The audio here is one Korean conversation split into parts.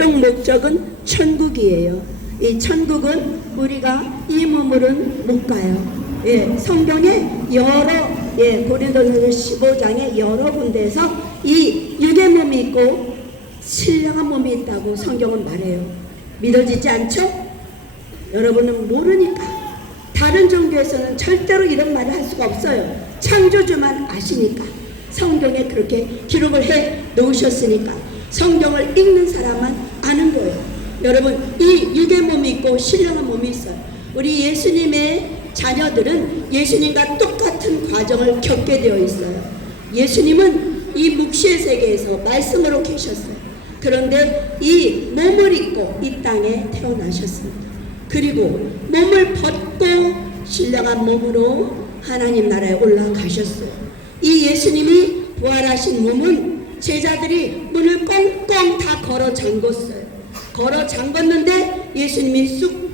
최종 목적은 천국이에요. 이 천국은 우리가 이 몸으로는 못 가요. 예, 성경에 여러 예, 고린도전서 15장에 여러 군데에서 이 육의 몸이 있고 신령한 몸이 있다고 성경은 말해요. 믿어지지 않죠? 여러분은 모르니까. 다른 종교에서는 절대로 이런 말을 할 수가 없어요. 창조주만 아시니까. 성경에 그렇게 기록을 해 놓으셨으니까. 성경을 읽는 사람만 아는 거예요. 여러분, 이 육의 몸이 있고 신령한 몸이 있어요. 우리 예수님의 자녀들은 예수님과 똑같은 과정을 겪게 되어 있어요. 예수님은 이 묵시의 세계에서 말씀으로 계셨어요. 그런데 이 몸을 입고 이 땅에 태어나셨습니다. 그리고 몸을 벗고 신령한 몸으로 하나님 나라에 올라가셨어요. 이 예수님이 부활하신 몸은 제자들이 문을 꽁꽁 다 걸어 잠궜어요. 걸어 잠궜는데 예수님이 쑥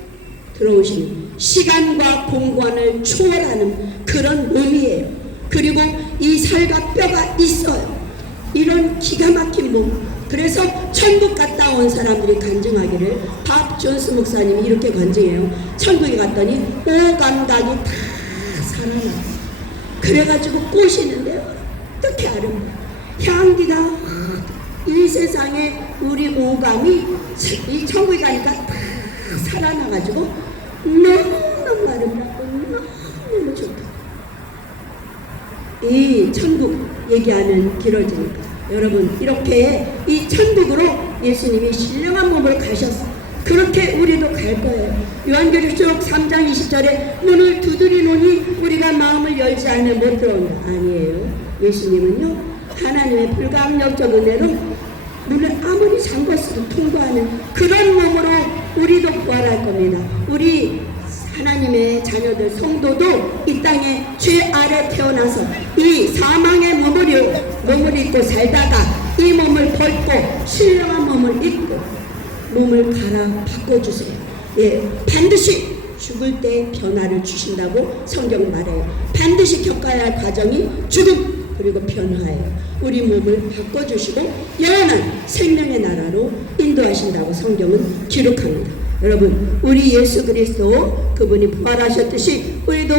들어오시는 시간과 공간을 초월하는 그런 몸이에요. 그리고 이 살과 뼈가 있어요. 이런 기가 막힌 몸. 그래서 천국 갔다 온 사람들이 간증하기를 밥 존스 목사님이 이렇게 간증해요. 천국에 갔더니 오감각이 다 살아나. 그래가지고 꼬시는데 어떻게 아름다워. 향기가 이 세상에 우리 오감이 이 천국에 가니까 다 살아나가지고 너무너무 아름답고 너무너무 좋다. 이 천국 얘기하는 길어지니까 여러분 이렇게 이 천국으로 예수님이 신령한 몸으로 가셨어. 그렇게 우리도 갈 거예요. 요한계시록 3장 20절에 문을 두드리노니 우리가 마음을 열지 않으면 못 들어온다. 아니에요. 예수님은요 하나님의 불가항력적 은혜로 문을 아무리 잠궜어도 통과하는 그런 몸으로 우리도 부활할 겁니다. 우리 하나님의 자녀들 성도도 이 땅에 죄 아래 태어나서 이 사망의 몸을 몸을 입고 살다가 이 몸을 벗고 신령한 몸을 입고 몸을 갈아 바꿔주세요. 예, 반드시 죽을 때 변화를 주신다고 성경 말해요. 반드시 겪어야 할 과정이 죽음 그리고 변화예요. 우리 몸을 바꿔주시고 영원한 생명의 나라로 인도하신다고 성경은 기록합니다. 여러분, 우리 예수 그리스도 그분이 부활하셨듯이 우리도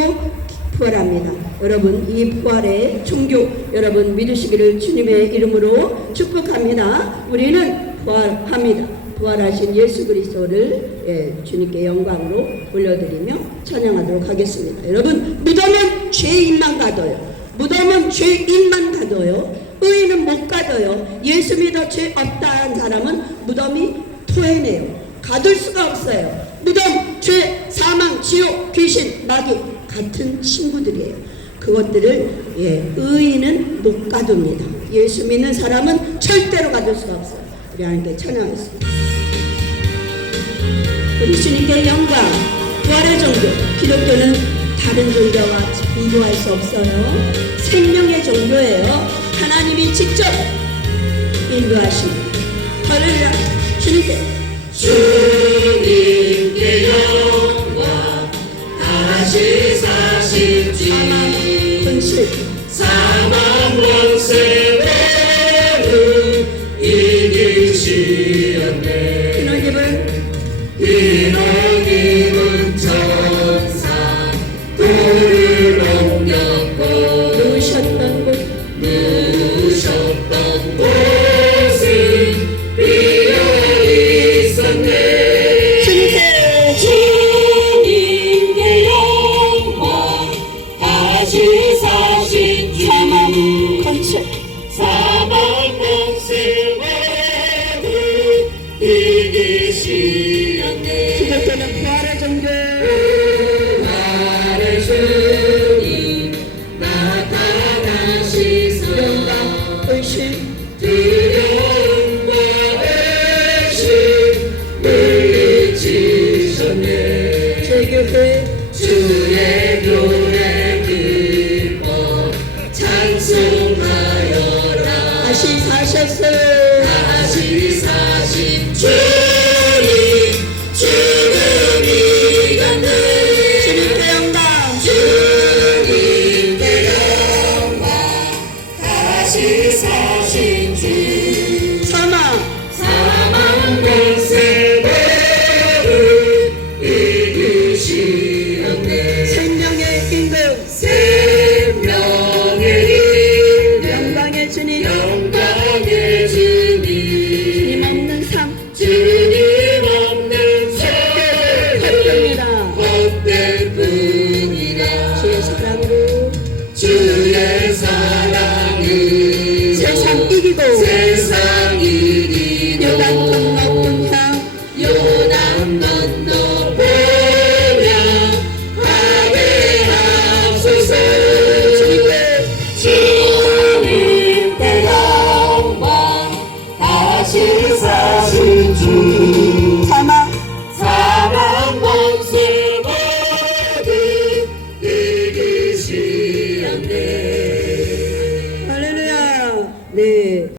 부활합니다. 여러분, 이 부활의 종교 여러분 믿으시기를 주님의 이름으로 축복합니다. 우리는 부활합니다. 부활하신 예수 그리스도를 예, 주님께 영광으로 올려드리며 찬양하도록 하겠습니다. 여러분, 무덤은 죄인만 가둬요. 무덤은 죄인만 가둬요. 의인은 못 가둬요. 예수 믿어 죄 없다는 사람은 무덤이 토해내요. 가둘 수가 없어요. 무덤, 죄, 사망, 지옥, 귀신, 마귀 같은 친구들이에요. 그것들을 예, 의인은 못 가둡니다. 예수 믿는 사람은 절대로 가둘 수가 없어요. 우리 하나님께 찬양하겠습니다. 우리 주님께 영광, 부활의 종교, 기독교는 다른 종교와 비교할 수 없어요. 생명의 종교예요. 하나님이 직접 인도하십니다. 할렐루야, 주님께 주님께 영광 다시 사신지 사망, 분실, 사망 원세를 이기시었네 다 新茶谢谢 santifico.